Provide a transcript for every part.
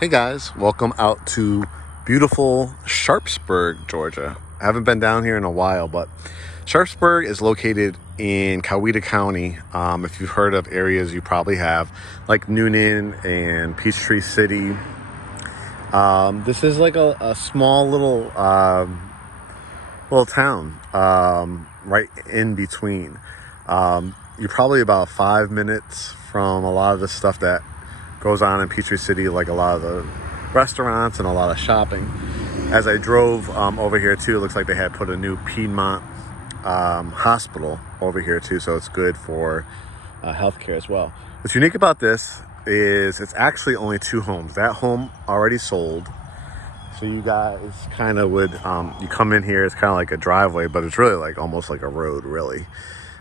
Hey guys, welcome out to beautiful Sharpsburg, Georgia. I haven't been down here in a while, but Sharpsburg is located in Coweta County. If you've heard of areas, you probably have, like Newnan and Peachtree City. This is like a small little town right in between. You're probably about 5 minutes from a lot of the stuff that goes on in Peachtree City, like a lot of the restaurants and a lot of shopping. As I drove over here too, it looks like they had put a new Piedmont hospital over here too, so it's good for healthcare as well. What's unique about this is it's actually only 2 homes. That home already sold, so you guys kind of would you come in here, it's kind of like a driveway, but it's really like almost like a road, really,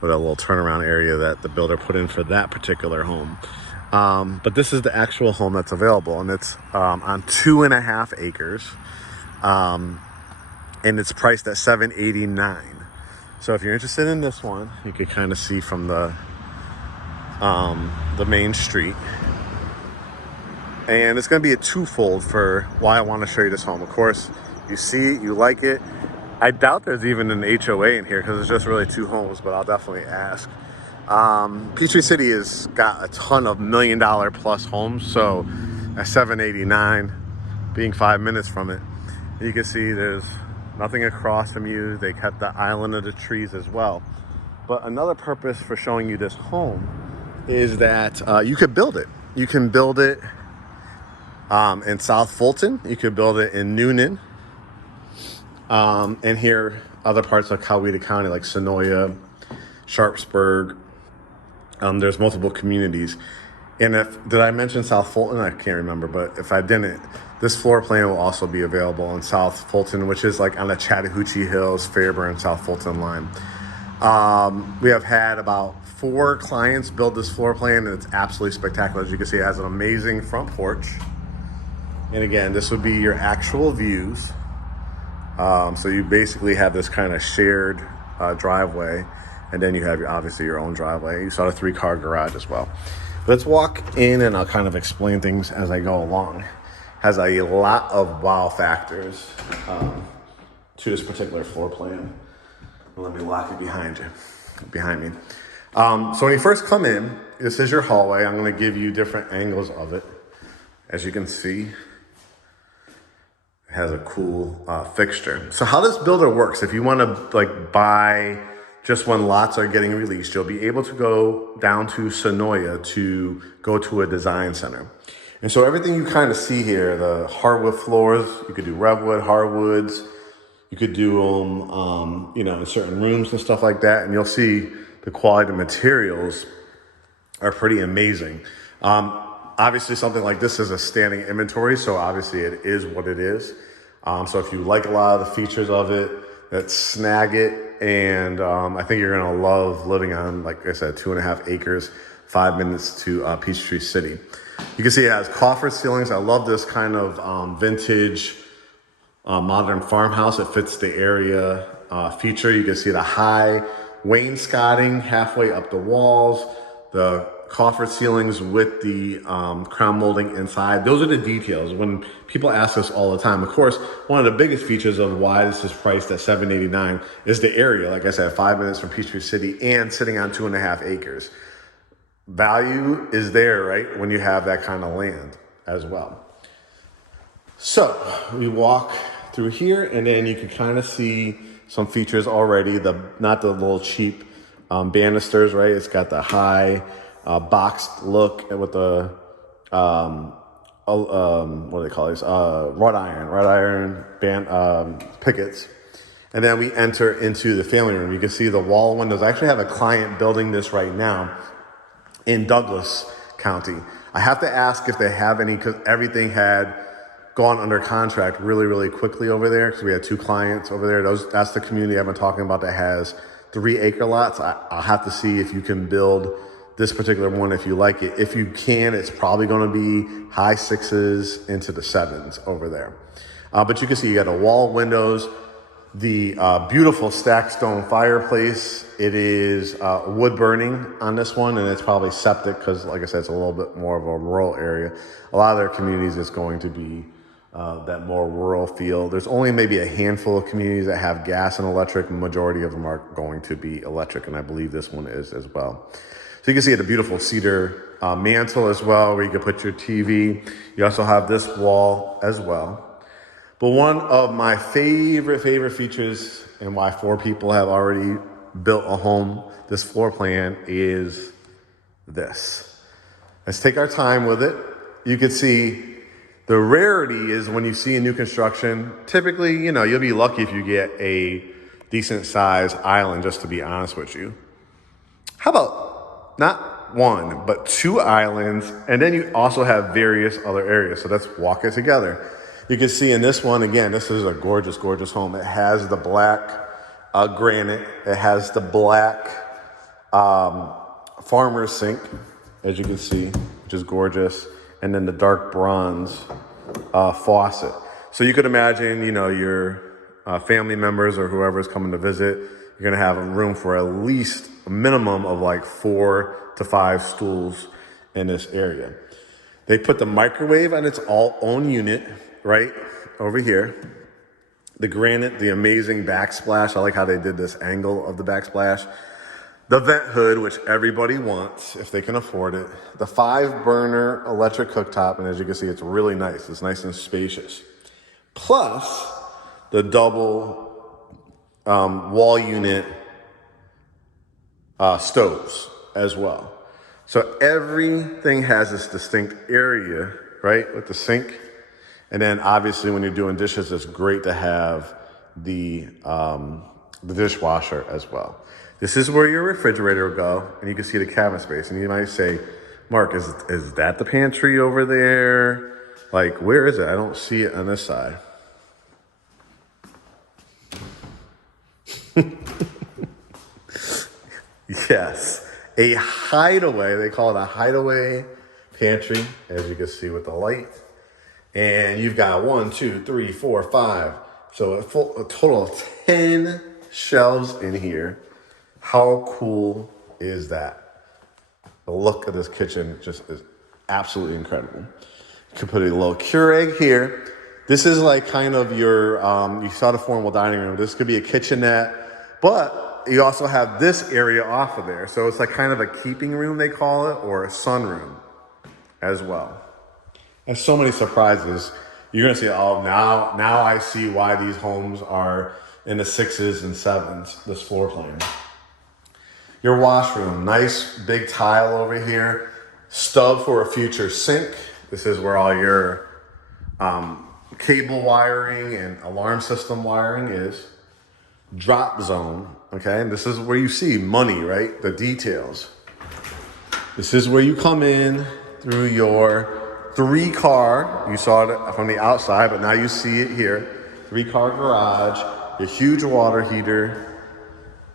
with a little turnaround area that the builder put in for that particular home. But this is the actual home that's available, and it's on 2.5 acres, and it's priced at $789. So if you're interested in this one, you can kind of see from the main street, and it's going to be a twofold for why I want to show you this home. Of course, you see it, you like it. I doubt there's even an HOA in here because it's just really 2 homes, but I'll definitely ask. Peachtree City has got a ton of $1 million plus homes, so at $789, being 5 minutes from it, you can see there's nothing across from you. They kept the island of the trees as well. But another purpose for showing you this home is that you could build it. You can build it in South Fulton. You could build it in Newnan, and here other parts of Coweta County like Sonoya, Sharpsburg. There's multiple communities. And did I mention South Fulton? I can't remember, but if I didn't, this floor plan will also be available in South Fulton, which is like on the Chattahoochee Hills, Fairburn, South Fulton line. We have had about 4 clients build this floor plan, and it's absolutely spectacular. As you can see, it has an amazing front porch. And again, this would be your actual views. So you basically have this kind of shared driveway. And then you have obviously your own driveway. You saw the 3-car garage as well. Let's walk in and I'll kind of explain things as I go along. Has a lot of wow factors to this particular floor plan. Let me lock it behind me. So when you first come in, this is your hallway. I'm going to give you different angles of it. As you can see, it has a cool fixture. So how this builder works, if you want to like buy just when lots are getting released, you'll be able to go down to Sonoya to go to a design center. And so everything you kind of see here, the hardwood floors, you could do revwood, hardwoods, you could do them, in certain rooms and stuff like that. And you'll see the quality of materials are pretty amazing. Obviously something like this is a standing inventory, so obviously it is what it is. So if you like a lot of the features of it, let's snag it. And I think you're gonna love living on, like I said, 2.5 acres, 5 minutes to Peachtree City. You can see it has coffer ceilings. I love this kind of vintage modern farmhouse. It fits the area feature. You can see the high wainscoting halfway up the walls, the coffer ceilings with the crown molding inside. Those are the details. When people ask us all the time, of course, one of the biggest features of why this is priced at $789 is the area. Like I said, 5 minutes from Peachtree City and sitting on 2.5 acres. Value is there, right, when you have that kind of land as well. So we walk through here, and then you can kind of see some features already. Not the little cheap banisters, right? It's got the high boxed look with the what do they call these? Wrought iron band pickets. And then we enter into the family room. You can see the wall windows. I actually have a client building this right now in Douglas County. I have to ask if they have any, because everything had gone under contract really, really quickly over there, because we had 2 clients over there. That's the community I've been talking about that has 3-acre lots. I'll have to see if you can build this particular one if you like it. If you can, it's probably going to be high 6s into the 7s over there. But you can see you got the wall windows, The beautiful stacked stone fireplace. It is wood burning on this one, and it's probably septic because, like I said, it's a little bit more of a rural area. A lot of their communities is going to be that more rural feel. There's only maybe a handful of communities that have gas and electric. Majority of them are going to be electric, and I believe this one is as well. So you can see the beautiful cedar mantle as well, where you can put your TV. You also have this wall as well. But one of my favorite features, and why 4 people have already built a home, this floor plan, is this. Let's take our time with it. You can see the rarity is when you see a new construction, typically, you know, you'll be lucky if you get a decent size island, just to be honest with you. How about not 1, but 2 islands, and then you also have various other areas. So let's walk it together. You can see in this one, again, this is a gorgeous, gorgeous home. It has the black granite. It has the black farmer's sink, as you can see, which is gorgeous. And then the dark bronze faucet. So you could imagine, you know, your family members or whoever is coming to visit, you're gonna have a room for at least a minimum of like 4 to 5 stools in this area. They put the microwave on its own unit, right over here. The granite, the amazing backsplash. I like how they did this angle of the backsplash. The vent hood, which everybody wants if they can afford it. The 5-burner electric cooktop, and as you can see, it's really nice. It's nice and spacious. Plus the double wall unit stoves as well. So everything has this distinct area, right, with the sink. And then obviously when you're doing dishes, it's great to have the dishwasher as well. This is where your refrigerator will go, and you can see the cabinet space. And you might say, Mark, is that the pantry over there? Like, where is it? I don't see it on this side. Yes, a hideaway. They call it a hideaway pantry, as you can see with the light. And you've got 1, 2, 3, 4, 5. So a total of 10 shelves in here. How cool is that? The look of this kitchen just is absolutely incredible. You can put a little Keurig here. This is like kind of your, you saw the formal dining room. This could be a kitchenette, but you also have this area off of there. So it's like kind of a keeping room, they call it, or a sunroom as well. There's so many surprises. You're gonna see, oh, now I see why these homes are in the 6s and 7s, this floor plan. Your washroom, nice big tile over here. Stub for a future sink. This is where all your cable wiring and alarm system wiring is. Drop zone, okay? And this is where you see money, right? The details. This is where you come in through your 3-car, you saw it from the outside, but now you see it here. 3-car garage, your huge water heater,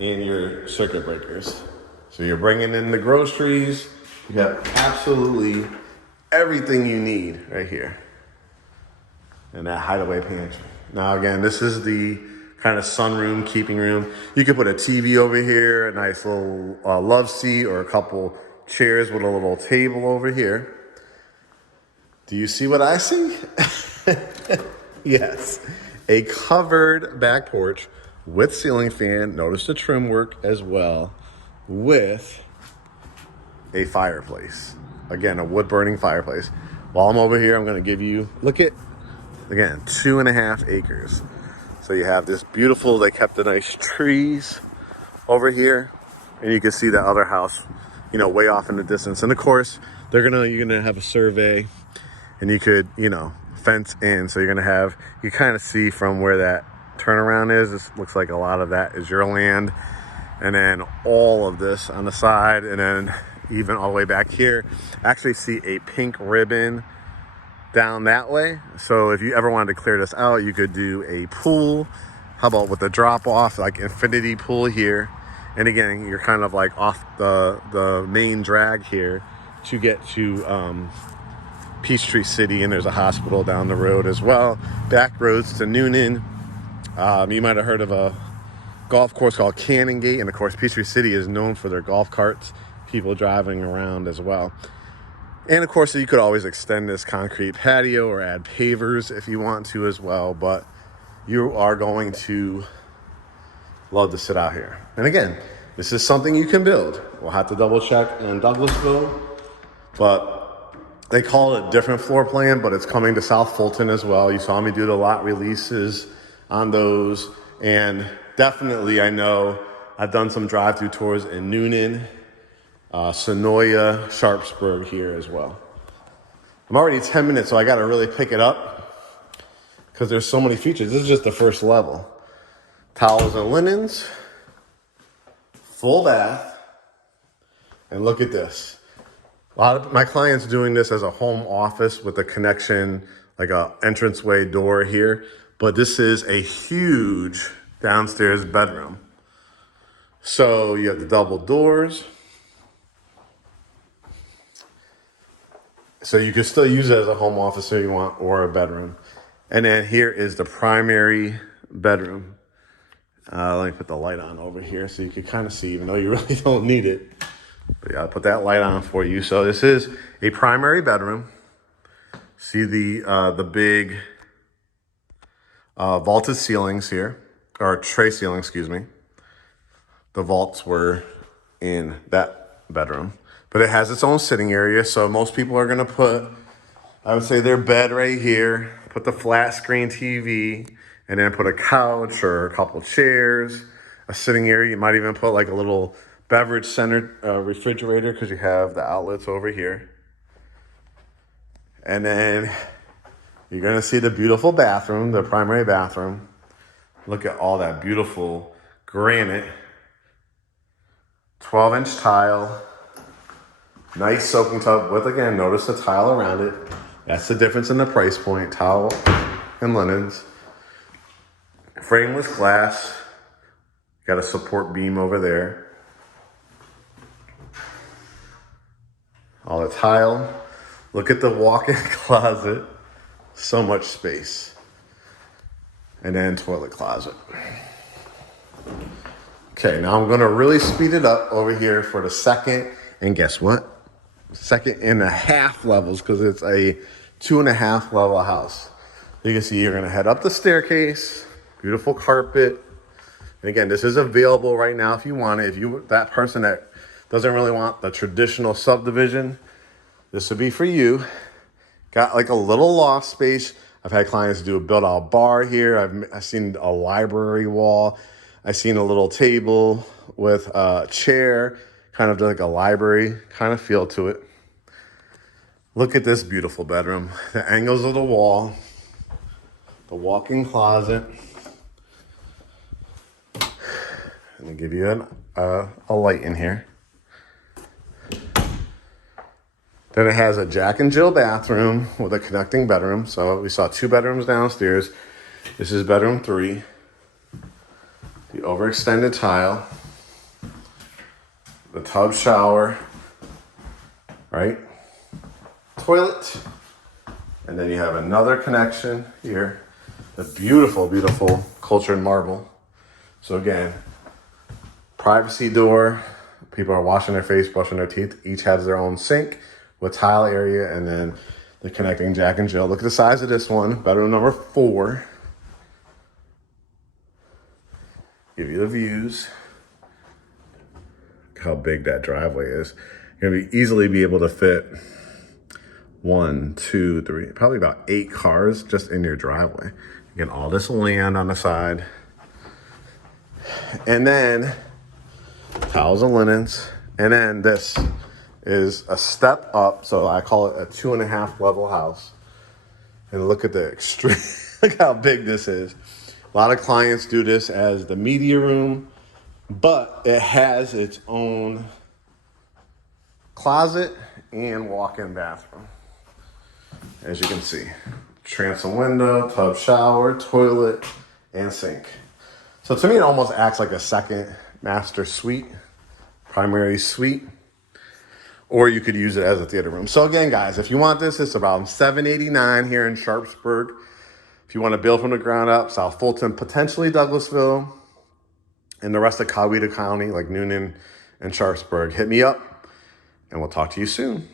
and your circuit breakers. So you're bringing in the groceries. You have absolutely everything you need right here in that hideaway pantry. Now again, this is the kind of sunroom, keeping room. You could put a TV over here, a nice little love seat, or a couple chairs with a little table over here. Do you see what I see? Yes, a covered back porch with ceiling fan. Notice the trim work as well, with a fireplace. Again, a wood burning fireplace. While I'm over here, I'm gonna give you, look at, again, 2.5 acres. So you have this beautiful, they kept the nice trees over here, and you can see that other house, you know, way off in the distance. And of course, you're gonna have a survey, and you could, you know, fence in. So you're gonna have, you kind of see from where that turnaround is. This looks like a lot of that is your land, and then all of this on the side, and then even all the way back here. Actually see a pink ribbon down that way. So if you ever wanted to clear this out, you could do a pool. How about with the drop off, like infinity pool here? And again, you're kind of like off the main drag here to get to Peachtree City, and there's a hospital down the road as well. Back roads to Newnan. You might have heard of a golf course called Canongate, and of course Peachtree City is known for their golf carts, people driving around as well. And of course you could always extend this concrete patio or add pavers if you want to as well, but you are going to love to sit out here. And again, this is something you can build. We'll have to double check in Douglasville, but they call it a different floor plan, but it's coming to South Fulton as well. You saw me do the lot releases on those, and definitely I know I've done some drive-through tours in Newnan, Sonoya, Sharpsburg here as well. I'm already 10 minutes, so I got to really pick it up because there's so many features. This is just the first level. Towels and linens, full bath, and look at this. A lot of my clients doing this as a home office with a connection, like a entranceway door here, but this is a huge downstairs bedroom. So you have the double doors. So you can still use it as a home office if you want, or a bedroom. And then here is the primary bedroom. Let me put the light on over here so you can kind of see, even though you really don't need it. But yeah, I'll put that light on for you. So this is a primary bedroom. See the big vaulted ceilings here, or tray ceiling, excuse me. The vaults were in that bedroom, but it has its own sitting area. So most people are gonna put, I would say, their bed right here, put the flat screen TV, and then put a couch or a couple chairs, a sitting area. You might even put like a little beverage center refrigerator because you have the outlets over here. And then you're gonna see the beautiful bathroom, the primary bathroom. Look at all that beautiful granite, 12-inch tile, nice soaking tub with, again, notice the tile around it. That's the difference in the price point, towel and linens. Frameless glass, got a support beam over there. All the tile. Look at the walk-in closet, so much space. And then toilet closet. Okay, now I'm gonna really speed it up over here for the second, and guess what? 2.5 levels, because it's a 2.5 level house. You can see you're gonna head up the staircase. Beautiful carpet. And again, this is available right now if you want it. If you that person that doesn't really want the traditional subdivision, this would be for you. Got like a little loft space. I've had clients do a built-out bar here. I've seen a library wall. I've seen a little table with a chair, kind of like a library kind of feel to it. Look at this beautiful bedroom. The angles of the wall, the walk-in closet. Let me give you a light in here. Then it has a Jack and Jill bathroom with a connecting bedroom. So we saw 2 bedrooms downstairs. This is bedroom 3. The overextended tile. The tub shower, right? Toilet. And then you have another connection here. The beautiful, beautiful cultured marble. So again, privacy door. People are washing their face, brushing their teeth. Each has their own sink with tile area, and then the connecting Jack and Jill. Look at the size of this one. Bedroom number 4. Give you the views. Look how big that driveway is. You're gonna easily be able to fit 1, 2, 3, probably about 8 cars just in your driveway. Again, all this land on the side. And then towels and linens. And then this is a step up. So I call it a 2.5 level house. And look at the extreme, look how big this is. A lot of clients do this as the media room, but it has its own closet and walk-in bathroom. As you can see, transom window, tub shower, toilet, and sink. So to me, it almost acts like a second master suite, primary suite, or you could use it as a theater room. So again, guys, if you want this, it's about $789 here in Sharpsburg. If you want to build from the ground up, South Fulton, potentially Douglasville, and the rest of Coweta County, like Newnan and Sharpsburg, hit me up, and we'll talk to you soon.